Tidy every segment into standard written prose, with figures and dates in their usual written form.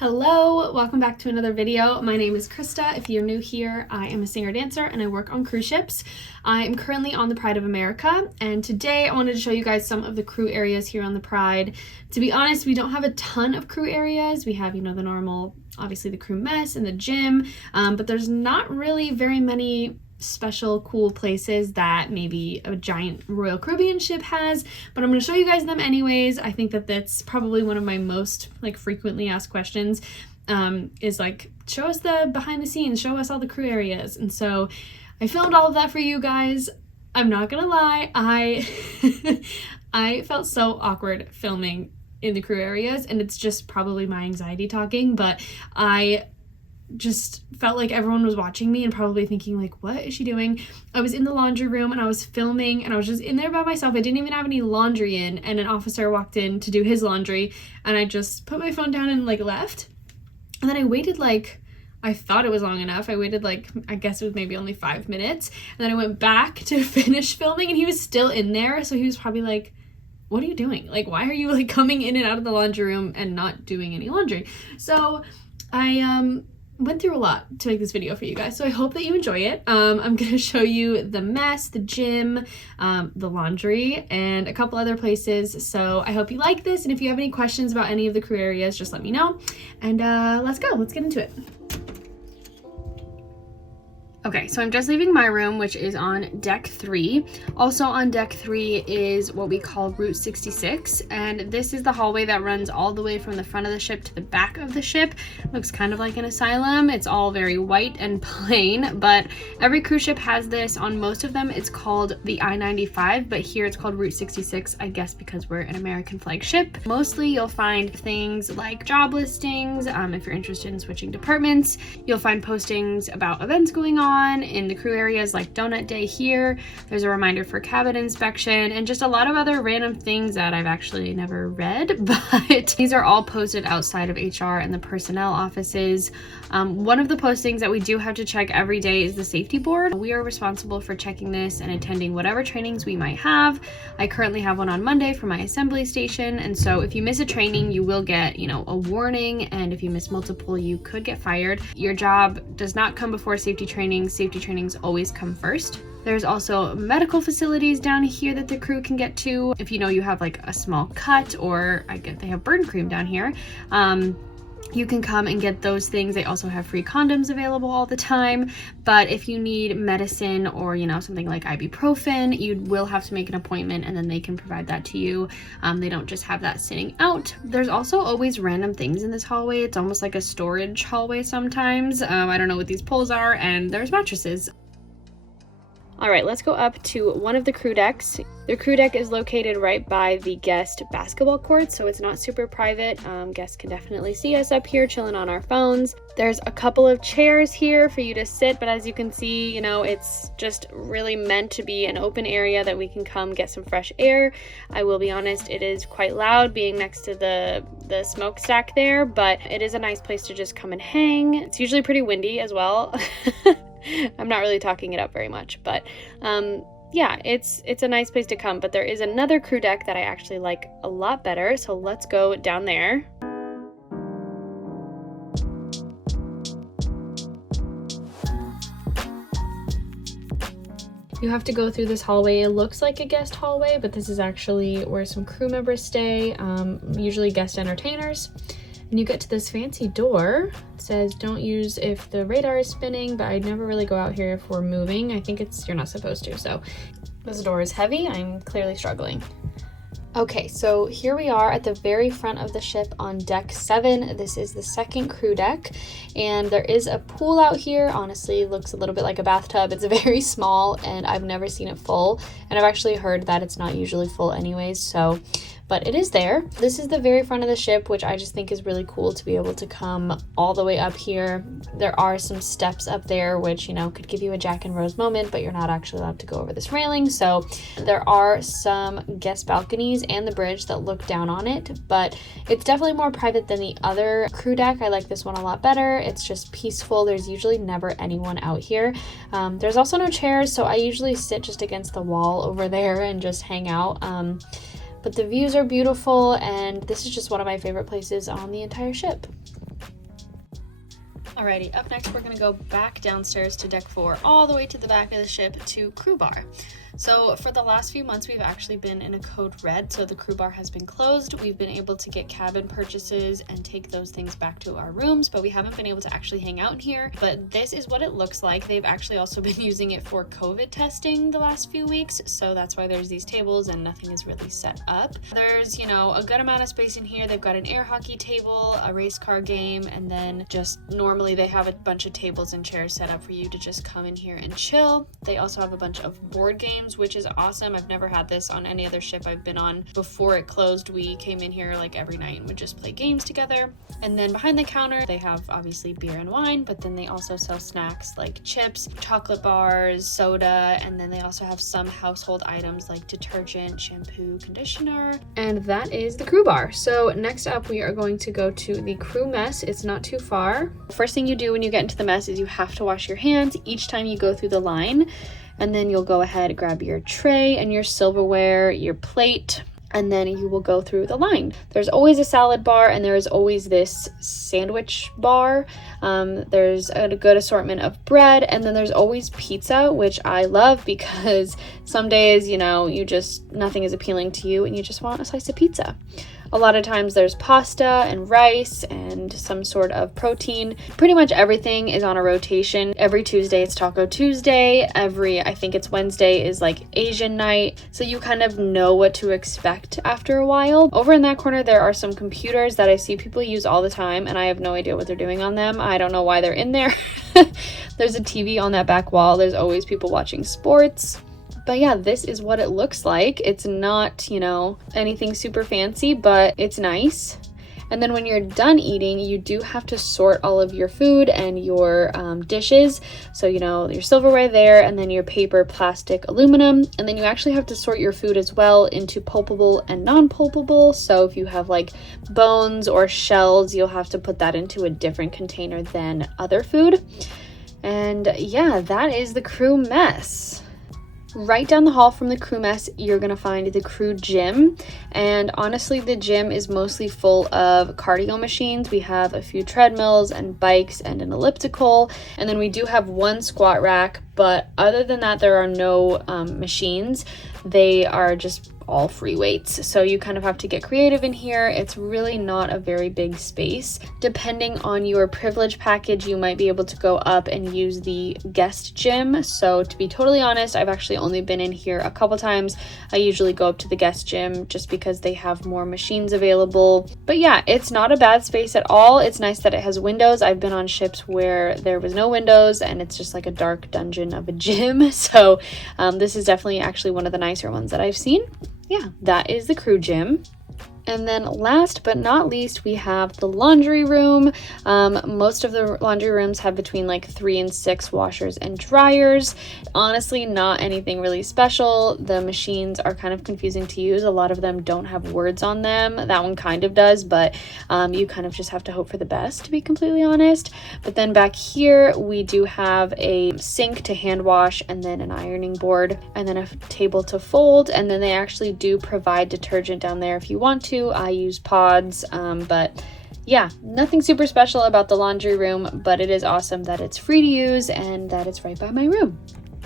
Hello, welcome back to another video. My name is Krista. If you're new here, I am a singer-dancer and I work on cruise ships. I am currently on the Pride of America, and today I wanted to show you guys some of the crew areas here on the Pride. To be honest, we don't have a ton of crew areas. We have, the normal, obviously the crew mess and the gym, but there's not really very many special cool places that maybe a giant Royal Caribbean ship has, but I'm going to show you guys them anyways. I think that that's probably one of my most frequently asked questions, is show us the behind the scenes, show us all the crew areas. And so I filmed all of that for you guys. I'm not gonna lie, I felt so awkward filming in the crew areas, and it's just probably my anxiety talking, but I just felt like everyone was watching me and probably thinking what is she doing? I was in the laundry room and I was filming and I was just in there by myself. I didn't even have any laundry in, and an officer walked in to do his laundry, and I just put my phone down and left. And then I waited I thought it was long enough. I waited I guess it was maybe only 5 minutes, and then I went back to finish filming and he was still in there. So he was probably what are you doing? Why are you coming in and out of the laundry room and not doing any laundry? So I went through a lot to make this video for you guys, so I hope that you enjoy it. I'm gonna show you the mess, the gym, the laundry, and a couple other places, so I hope you like this, and if you have any questions about any of the crew areas, just let me know, and let's get into it. Okay, so I'm just leaving my room, which is on deck 3. Also on deck 3 is what we call Route 66, and this is the hallway that runs all the way from the front of the ship to the back of the ship. Looks kind of like an asylum. It's all very white and plain, but every cruise ship has this. On most of them, it's called the I-95, but here it's called Route 66, I guess because we're an American flag ship. Mostly you'll find things like job listings, if you're interested in switching departments. You'll find postings about events going on in the crew areas, like donut day here. There's a reminder for cabin inspection and just a lot of other random things that I've actually never read, but these are all posted outside of HR and the personnel offices. One of the postings that we do have to check every day is the safety board. We are responsible for checking this and attending whatever trainings we might have. I currently have one on Monday for my assembly station, and so if you miss a training, you will get, a warning, and if you miss multiple, you could get fired. Your job does not come before safety training. Safety trainings always come first. There's also medical facilities down here that the crew can get to. If you have a small cut, or they have burn cream down here, you can come and get those things. They also have free condoms available all the time. But if you need medicine or, something like ibuprofen, you will have to make an appointment, and then they can provide that to you. They don't just have that sitting out. There's also always random things in this hallway. It's almost like a storage hallway sometimes. I don't know what these poles are, and there's mattresses. All right, let's go up to one of the crew decks. The crew deck is located right by the guest basketball court, so it's not super private. Guests can definitely see us up here chilling on our phones. There's a couple of chairs here for you to sit, but as you can see, it's just really meant to be an open area that we can come get some fresh air. I will be honest, it is quite loud being next to the smokestack there, but it is a nice place to just come and hang. It's usually pretty windy as well. I'm not really talking it up very much, but yeah, it's a nice place to come. But there is another crew deck that I actually like a lot better, so let's go down there. You have to go through this hallway. It looks like a guest hallway, but this is actually where some crew members stay, usually guest entertainers. And you get to this fancy door. It says don't use if the radar is spinning, but I'd never really go out here if we're moving. I think you're not supposed to. So this door is heavy. I'm clearly struggling. Okay, so here we are at the very front of the ship on deck 7. This is the second crew deck, and there is a pool out here. Honestly, it looks a little bit like a bathtub. It's very small, and I've never seen it full, and I've actually heard that it's not usually full anyways, so but it is there. This is the very front of the ship, which I just think is really cool to be able to come all the way up here. There are some steps up there, which, could give you a Jack and Rose moment, but you're not actually allowed to go over this railing. So there are some guest balconies and the bridge that look down on it, but it's definitely more private than the other crew deck. I like this one a lot better. It's just peaceful. There's usually never anyone out here. There's also no chairs, so I usually sit just against the wall over there and just hang out. But the views are beautiful, and this is just one of my favorite places on the entire ship. Alrighty, up next we're going to go back downstairs to deck 4, all the way to the back of the ship to crew bar. So for the last few months we've actually been in a code red, so the crew bar has been closed. We've been able to get cabin purchases and take those things back to our rooms, but we haven't been able to actually hang out in here. But this is what it looks like. They've actually also been using it for COVID testing the last few weeks, so that's why there's these tables and nothing is really set up. There's, you know, a good amount of space in here. They've got an air hockey table, a race car game, and then just normally they have a bunch of tables and chairs set up for you to just come in here and chill. They also have a bunch of board games, which is awesome. I've never had this on any other ship I've been on. Before it closed, we came in here like every night and would just play games together. And then behind the counter, they have obviously beer and wine, but then they also sell snacks like chips, chocolate bars, soda, and then they also have some household items like detergent, shampoo, conditioner. And that is the crew bar. So next up, we are going to go to the crew mess. It's not too far. First thing you do when you get into the mess is you have to wash your hands each time you go through the line. And then you'll go ahead, grab your tray and your silverware, your plate, and then you will go through the line. There's always a salad bar and there is always this sandwich bar. There's a good assortment of bread, and then there's always pizza, which I love because some days, you know, nothing is appealing to you and you just want a slice of pizza. A lot of times there's pasta and rice and some sort of protein. Pretty much everything is on a rotation. Every Tuesday it's Taco Tuesday. I think it's Wednesday is like Asian night. So you kind of know what to expect after a while. Over in that corner there are some computers that I see people use all the time, and I have no idea what they're doing on them. I don't know why they're in there. There's a TV on that back wall. There's always people watching sports. But yeah, this is what it looks like. It's not, you know, anything super fancy, but it's nice. And then when you're done eating, you do have to sort all of your food and your dishes. So, you know, your silverware there, and then your paper, plastic, aluminum. And then you actually have to sort your food as well into pulpable and non-pulpable. So if you have like bones or shells, you'll have to put that into a different container than other food. And yeah, that is the crew mess. Right down the hall from the crew mess, you're gonna find the crew gym, and honestly the gym is mostly full of cardio machines. We have a few treadmills and bikes and an elliptical, and then we do have one squat rack, but other than that there are no machines. They are just all free weights, so you kind of have to get creative in here. It's really not a very big space. Depending on your privilege package, you might be able to go up and use the guest gym. So to be totally honest, I've actually only been in here a couple times. I usually go up to the guest gym just because they have more machines available. But yeah, it's not a bad space at all. It's nice that it has windows. I've been on ships where there was no windows and it's just like a dark dungeon of a gym. So this is definitely actually one of the nicer ones that I've seen. Yeah, that is the crew gym. And then last but not least, we have the laundry room. Most of the laundry rooms have between like 3 and 6 washers and dryers. Honestly, not anything really special. The machines are kind of confusing to use. A lot of them don't have words on them. That one kind of does, but you kind of just have to hope for the best, to be completely honest. But then back here, we do have a sink to hand wash, and then an ironing board, and then a table to fold. And then they actually do provide detergent down there if you want to. I use pods, but yeah, nothing super special about the laundry room, but it is awesome that it's free to use and that it's right by my room.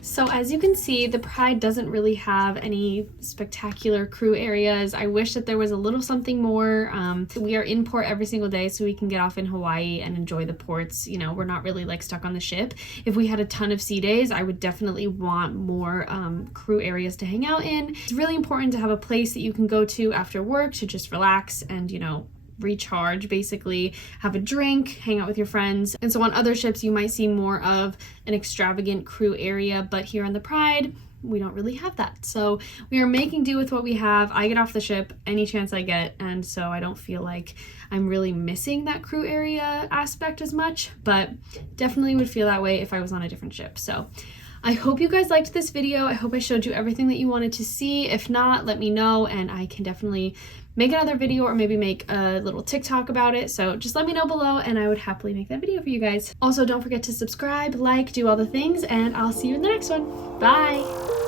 So as you can see, the Pride doesn't really have any spectacular crew areas. I wish that there was a little something more. We are in port every single day, so we can get off in Hawaii and enjoy the ports. You know, we're not really like stuck on the ship. If we had a ton of sea days, I would definitely want more crew areas to hang out in. It's really important to have a place that you can go to after work to just relax and, you know, recharge, basically have a drink, hang out with your friends. And so on other ships you might see more of an extravagant crew area, but here on the Pride we don't really have that. So we are making do with what we have. I get off the ship any chance I get, and so I don't feel like I'm really missing that crew area aspect as much, but definitely would feel that way if I was on a different ship. So I hope you guys liked this video. I hope I showed you everything that you wanted to see. If not, let me know and I can definitely make another video or maybe make a little TikTok about it. So just let me know below and I would happily make that video for you guys. Also, don't forget to subscribe, like, do all the things, and I'll see you in the next one. Bye!